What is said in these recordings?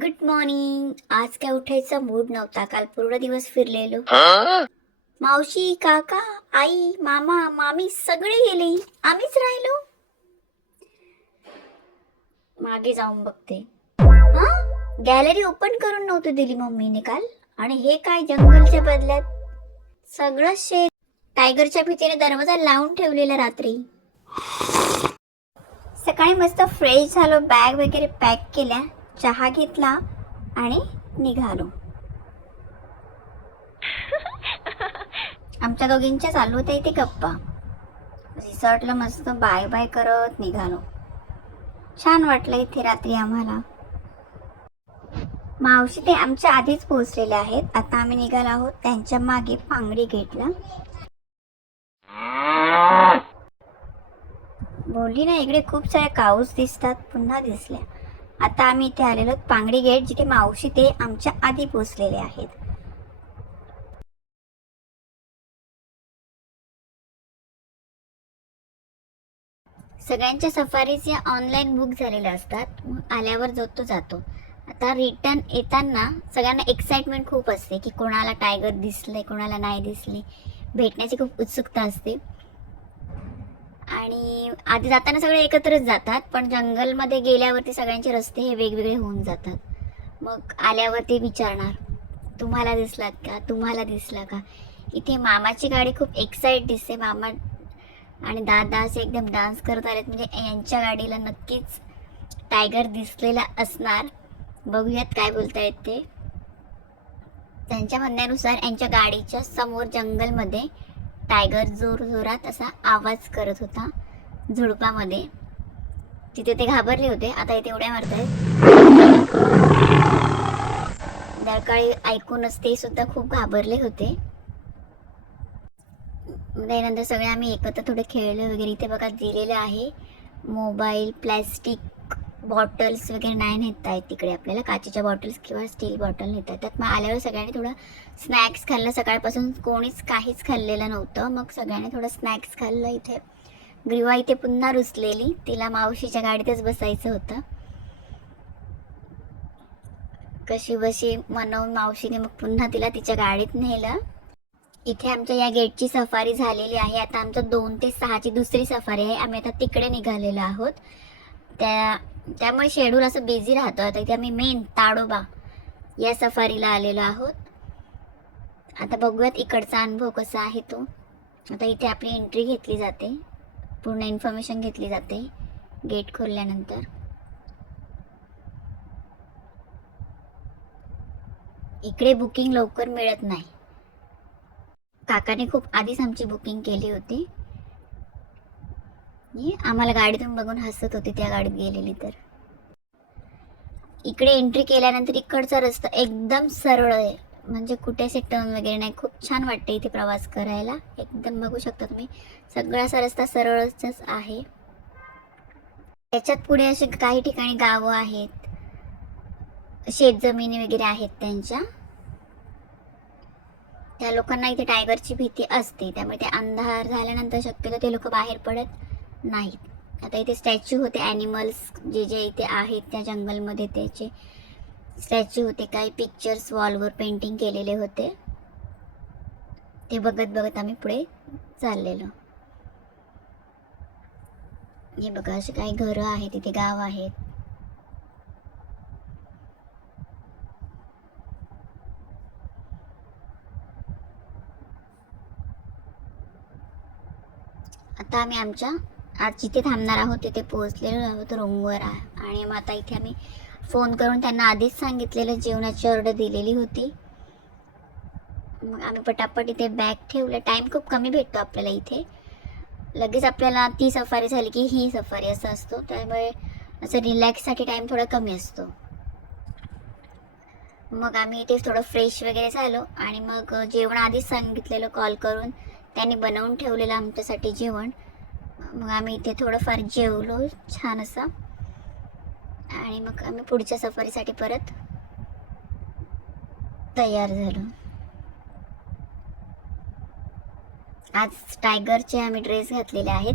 Good morning. आज काय उठायचा mood नव्हता. काल पूर्ण दिवस फिरलेलो. मावशी, काका, आई, मामा, मामी सगळे गेले. आम्हीच राहिलो. मागे जाऊन बघते. हा, गॅलरी ओपन करून नव्हती दिली मम्मीने काल. आणि हे काय जंगलच्या बदल्यात सगळं शेत. टायगरच्या भीतीने दरवाजा लावून ठेवलेला रात्री. सकाळी मस्त फ्रेश झालो, बॅग वगैरे पॅक केल्या, चहा घेतला आणि निघालो. आमच्या दोघींच्या चालू होत्या इथे गप्पा. रिसॉर्टला मस्त बाय बाय करत निघालो. छान वाटलं इथे रात्री आम्हाला. मावशी ते आमच्या आधीच पोहोचलेले आहेत. आता आम्ही निघालो आहोत त्यांच्या मागे पांगडी गेटला. बोलली ना, इकडे खूप साऱ्या काऊस दिसतात. पुन्हा दिसल्या. आता आम्ही इथे आलेलो पांगडी गेट, जिथे मावशी ते आमच्या आधी पोहोचलेले आहेत. सगळ्यांच्या सफारीज या ऑनलाईन बुक झालेल्या असतात. मग आल्यावर जो तो जातो. आता रिटर्न येताना सगळ्यांना एक्साइटमेंट खूप असते की कोणाला टायगर दिसले, कोणाला नाही दिसले. भेटण्याची खूप उत्सुकता असते. आणि आधी जाताना सगळे एकत्रच जातात, पण जंगलमध्ये गेल्यावरती सगळ्यांचे रस्ते हे वेगवेगळे होऊन जातात. मग आल्यावरती विचारणार, तुम्हाला दिसलात का, तुम्हाला दिसला का. इथे मामाची गाडी खूप एक्साइट दिसते. मामा आणि दादा असे एकदम डान्स करत आलेत, म्हणजे यांच्या गाडीला नक्कीच टायगर दिसलेला असणार. बघूयात काय बोलतायत ते. त्यांच्या म्हणण्यानुसार यांच्या गाडीच्या समोर जंगलमध्ये टायगर जोरात असा आवाज करत होता झुडपामध्ये. तिथे ते घाबरले होते. आता इथे उड्या मारतायत. दरकाळी ऐकूनच ते सुद्धा खूप घाबरले होते. त्यानंतर सगळे आम्ही एकत्र थोडे खेळले वगैरे. इथे बघा दिलेलं आहे मोबाईल, प्लॅस्टिक बॉटल्स वगैरे नाही नेता आहेत तिकडे. आपल्याला काचेच्या बॉटल्स किंवा स्टील बॉटल नेता येतात. मग आल्यावर सगळ्यांनी थोडं स्नॅक्स खाल्लं. सकाळपासून कोणीच काहीच खाल्लेलं नव्हतं. मग सगळ्यांनी थोडं स्नॅक्स खाल्लं. इथे ग्रीवा इथे पुन्हा रुसलेली. तिला मावशीच्या गाडीतच बसायचं होतं. कशी बशी मनवून मावशीने मग पुन्हा तिला तिच्या गाडीत नेलं. इथे आमच्या या गेटची सफारी झालेली आहे. आता आमचं 2 ते 6ची दुसरी सफारी आहे. आम्ही आता तिकडे निघालेलो आहोत. त्यामुळे शेड्यूल असं बिझी राहतं. आता इथे आम्ही मेन ताडोबा या सफारीला आलेलो आहोत. आता बघूयात इकडचा अनुभव कसा आहे तो. आता इथे आपली एंट्री घेतली जाते, पूर्ण इन्फॉर्मेशन घेतली जाते गेट खोलल्यानंतर. इकडे बुकिंग लवकर मिळत नाही. काकाने खूप आधीच आमची बुकिंग केली होती. आम्हाला गाडीतून बघून हसत होती त्या गाडीत गेलेली तर. इकडे एंट्री केल्यानंतर इकडचा रस्ता एकदम सरळ आहे, म्हणजे कुठे असे टर्न वगैरे नाही. खूप छान वाटते इथे प्रवास करायला. एकदम बघू शकता तुम्ही, सगळा असा रस्ता सरळच आहे. त्याच्यात पुढे असे काही ठिकाणी गावं आहेत, शेतजमिनी वगैरे आहेत त्यांच्या. त्या लोकांना इथे टायगरची भीती असते, त्यामुळे ते अंधार झाल्यानंतर शक्यतो ते लोक बाहेर पडत नाहीत. आता इथे स्टॅच्यू होते, ॲनिमल्स जे जे इथे आहेत त्या जंगलमध्ये त्याचे स्टॅच्यू होते. काही पिक्चर्स वॉलवर पेंटिंग केलेले होते. ते बघत बघत आम्ही पुढे चाललेलो. हे बघा असे काही घरं आहेत, इथे गाव आहेत. आता आम्ही आमच्या आज जिथे थांबणार आहोत तिथे पोहोचलेलो आहोत रूमवर. आणि मग आता इथे आम्ही फोन करून त्यांना आधीच सांगितलेलं, जेवणाची ऑर्डर दिलेली होती. मग आम्ही पटापट इथे बॅग ठेवलं. टाईम खूप कमी भेटतो आपल्याला इथे. लगेच आपल्याला ती सफारी झाली की ही सफारी असं असतो, त्यामुळे असं रिलॅक्ससाठी टाईम थोडा कमी असतो. मग आम्ही इथे थोडं फ्रेश वगैरे झालो आणि मग जेवण आधीच सांगितलेलं कॉल करून, त्यांनी बनवून ठेवलेलं आमच्यासाठी जेवण. मग आम्ही इथे थोडंफार जेवलो छान असं. आणि मग आम्ही पुढच्या सफारीसाठी परत तयार झालो. आज टायगरचे आम्ही ड्रेस घातलेले आहेत.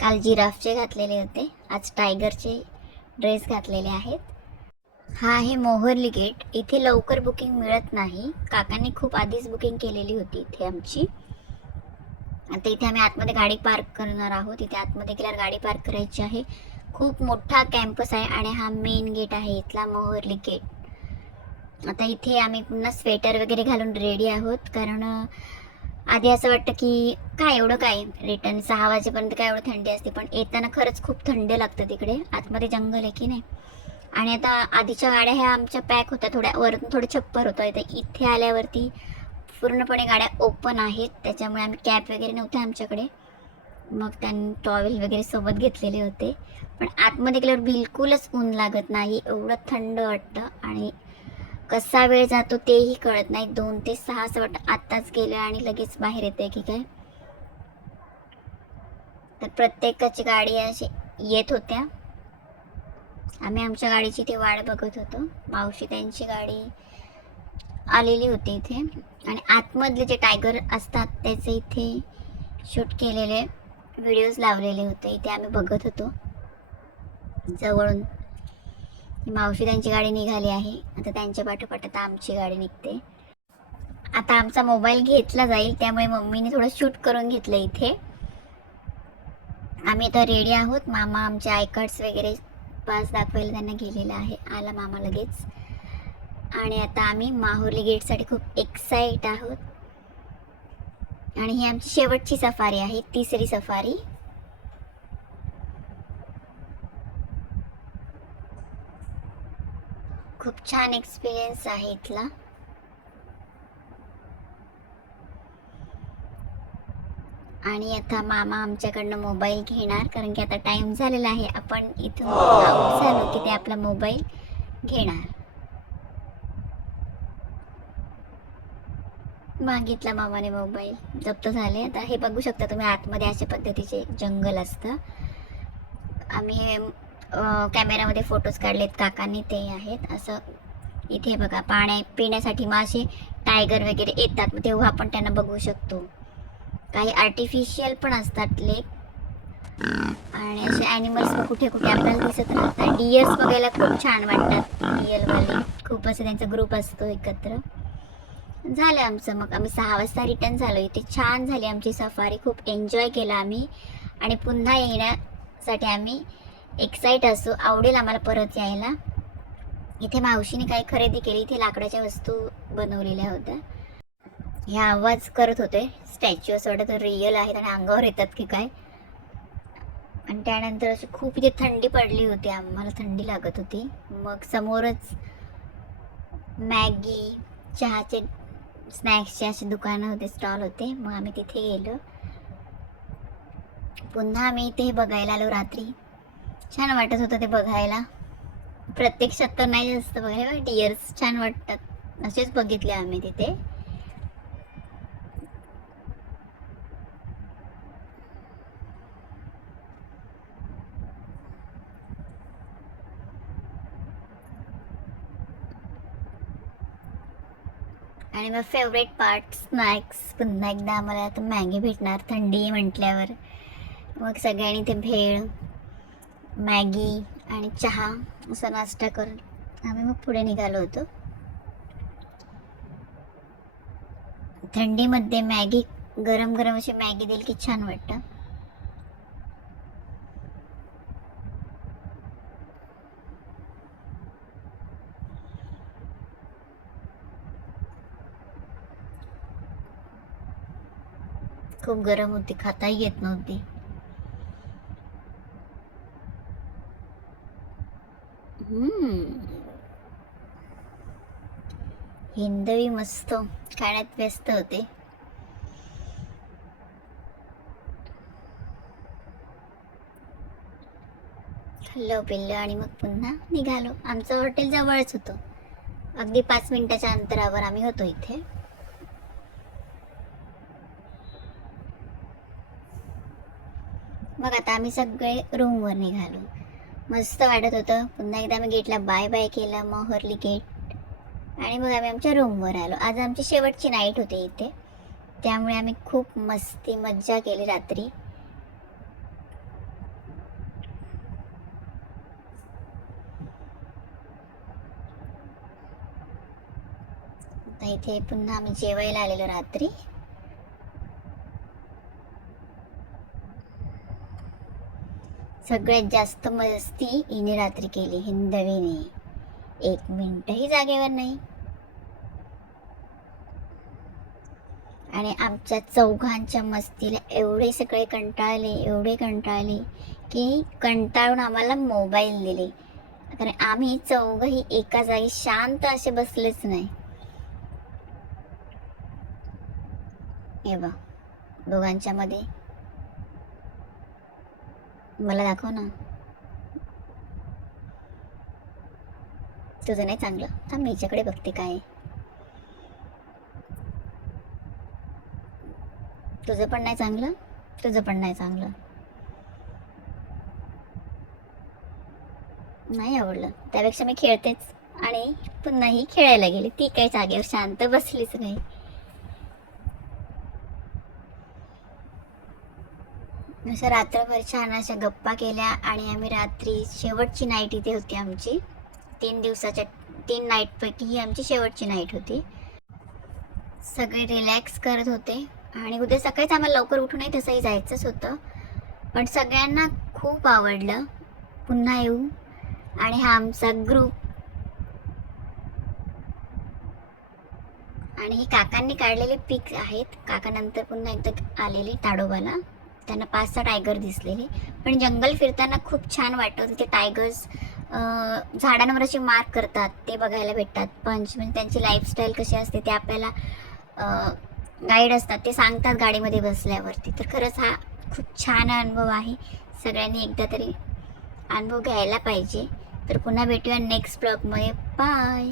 काल जिराफचे घातलेले होते, आज टायगरचे ड्रेस घातलेले आहेत. हा आहे मोहर्ली गेट. इथे लवकर बुकिंग मिळत नाही. काकांनी खूप आधीच बुकिंग केलेली होती इथे आमची. आता इथे आम्ही आतमध्ये गाडी पार्क करणार आहोत. इथे आतमध्ये गेल्यावर गाडी पार्क करायची आहे. खूप मोठा कॅम्पस आहे आणि हा मेन गेट आहे इथला मोहर्ली गेट. आता इथे आम्ही पुन्हा स्वेटर वगैरे घालून रेडी आहोत, कारण आधी असं वाटतं की काय एवढं काय, रिटर्न 6 वाजेपर्यंत काय एवढं थंडी असते, पण येताना खरंच खूप थंड लागतं तिकडे. आतमध्ये जंगल आहे की नाही. आणि आता आधीच्या गाड्या ह्या आमच्या पॅक होत्या, थोड्या वरतून थोडं छप्पर होतं. इथे आल्यावरती पूर्णपणे गाड्या ओपन आहेत, त्याच्यामुळे आम्ही कॅप वगैरे नव्हते आमच्याकडे. मग त्यांनी टॉवेल वगैरे सोबत घेतलेले होते. पण आतमध्ये गेल्यावर बिलकुलच ऊन लागत नाही, एवढं थंड वाटतं आणि कसा वेळ जातो तेही कळत नाही. 2 ते 6 असं वाटतं आत्ताच गेलं आणि लगेच बाहेर येते की काय. तर प्रत्येकाची गाडी अशी येत होत्या. आम्ही आमच्या गाडीची ते वाट बघत होतो. मावशी त्यांची गाडी आलेली होती इथे आणि आतमधले जे टायगर असतात त्याचे इथे शूट केलेले व्हिडिओज लावलेले होते. इथे आम्ही बघत होतो जवळून. मावशी त्यांची गाडी निघाली आहे. आता त्यांच्या पाठोपाठ आता आमची गाडी निघते. आता आमचा मोबाईल घेतला जाईल, त्यामुळे मम्मीने थोडं शूट करून घेतलं इथे. आम्ही आता रेडी आहोत. मामा आमचे आय कार्ड्स वगैरे पास दाखवायला त्यांना गेलेला आहे. आला मामा लगेच. आणि आता आम्ही माहुर्ली गेटसाठी खूप एक्साइट आहोत. आणि ही आमची शेवटची सफारी आहे, 3री सफारी. खूप छान एक्सपिरियन्स आहे इथला. आणि आता मामा आमच्याकडनं मोबाईल घेणार, कारण की आता टाइम झालेला आहे. आपण इथून आउट झालो की ते आपला मोबाईल घेणार. मागितला मामाने मोबाईल, जप्त झाले. आता हे बघू शकता तुम्ही, आतमध्ये अशा पद्धतीचे जंगल असतं. आम्ही कॅमेरामध्ये फोटोज काढलेत, काकांनी ते आहेत. असं इथे बघा, पिण्यासाठी मासे टायगर वगैरे येतात, तेव्हा आपण त्यांना बघू शकतो. काही आर्टिफिशियल पण असतात लेक, आणि असे ॲनिमल्स कुठे कुठे आपल्याला दिसत राहतात. डिअर्स बघायला खूप छान वाटतात, रिअलवाले. खूप असं त्यांचा ग्रुप असतो एकत्र. झालं आमचं. मग आम्ही 6 वाजता रिटर्न झालो. इथे छान झाली आमची सफारी, खूप एन्जॉय केला आम्ही आणि पुन्हा येण्यासाठी आम्ही एक्साइट असू. आवडेल आम्हाला परत यायला. इथे मावशीने काही खरेदी केली. इथे लाकडाच्या वस्तू बनवलेल्या होत्या. ह्या आवाज करत होते, स्टॅच्यू असं वाटत रिअल आहेत आणि अंगावर येतात की काय. आणि त्यानंतर अशी खूप इथे थंडी पडली होती, आम्हाला थंडी लागत होती. मग समोरच मॅगी, चहाचे, स्नॅक्सचे असे दुकानं होते, स्टॉल होते. मग आम्ही तिथे गेलो. पुन्हा आम्ही इथे बघायला आलो रात्री. छान वाटत होतं ते बघायला. प्रत्यक्षात तर नाही जास्त बघायला, डिअर्स छान वाटतात, असेच बघितले आम्ही तिथे. आणि मग फेवरेट पार्ट स्नॅक्स. पुन्हा एकदा आम्हाला आता मॅगी भेटणार, थंडी म्हटल्यावर. मग सगळ्यांनी ते भेळ, मॅगी आणि चहा असा नाश्ता करून आम्ही मग पुढे निघालो होतो. थंडीमध्ये मॅगी, गरम गरम अशी मॅगी दिली की छान वाटतं. खूप गरम होती, खाताही येत नव्हती. हिंदवी मस्त खाण्यात व्यस्त होते. खाल्लं पिल्लं आणि मग पुन्हा निघालो. आमचं हॉटेल जवळच होतं, अगदी 5 मिनिटाच्या अंतरावर आम्ही होतो इथे. मग आता आम्ही सगळे रूमवर निघालो. मस्त वाटत होतं. पुन्हा एकदा आम्ही गेटला बाय बाय केलं, मोहर्ली गेट. आणि मग आम्ही आमच्या रूमवर आलो. आज आमची शेवटची नाईट होती इथे, त्यामुळे आम्ही खूप मस्ती मज्जा केली रात्री. आता इथे पुन्हा आम्ही जेवायला आलेलो रात्री. सगळ्यात जास्त मस्ती हिने रात्री केली, हिंदवीने. 1 मिनिटही जागेवर नाही. आणि आमच्या चौघांच्या मस्तीला एवढे सगळे कंटाळले की कंटाळून आम्हाला मोबाईल दिले. कारण आम्ही चौघही एका जागी शांत असे बसलेच नाही. हे बघ, दोघांच्या मध्ये. मला दाखव ना. तुझं नाही चांगलं. थांब, मी हिच्याकडे बघते काय आहे. तुझं पण नाही चांगलं, तुझं पण नाही चांगलं. नाही आवडलं. त्यापेक्षा मी खेळतेच. आणि पुन्हाही खेळायला गेले. ती काही जागेवर शांत बसलीच नाही. अशा रात्रभर छान अशा गप्पा केल्या. आणि आम्ही रात्री शेवटची नाईट इथे होती आमची. 3 नाईटपैकी ही आमची शेवटची नाईट होती. सगळे रिलॅक्स करत होते. आणि उद्या सकाळीच आम्हाला लवकर उठूनही तसंही जायचंच होतं. पण सगळ्यांना खूप आवडलं पुन्हा येऊ. आणि हा आमचा ग्रुप. आणि ही काकांनी काढलेले पिक्स आहेत. काका नंतर पुन्हा एकदा आलेले ताडोबाला. त्यांना 5-6 टायगर दिसलेले. पण जंगल फिरताना खूप छान वाटतं. तिथे टायगर्स झाडांवर असे मार्क करतात, ते बघायला भेटतात. पंच म्हणजे त्यांची लाईफस्टाईल कशी असते ते आपल्याला गाईड असतात, ते सांगतात गाडीमध्ये बसल्यावरती. तर खरंच हा खूप छान अनुभव आहे. सगळ्यांनी एकदा तरी अनुभव घ्यायला पाहिजे. तर पुन्हा भेटूया नेक्स्ट ब्लॉगमध्ये. बाय.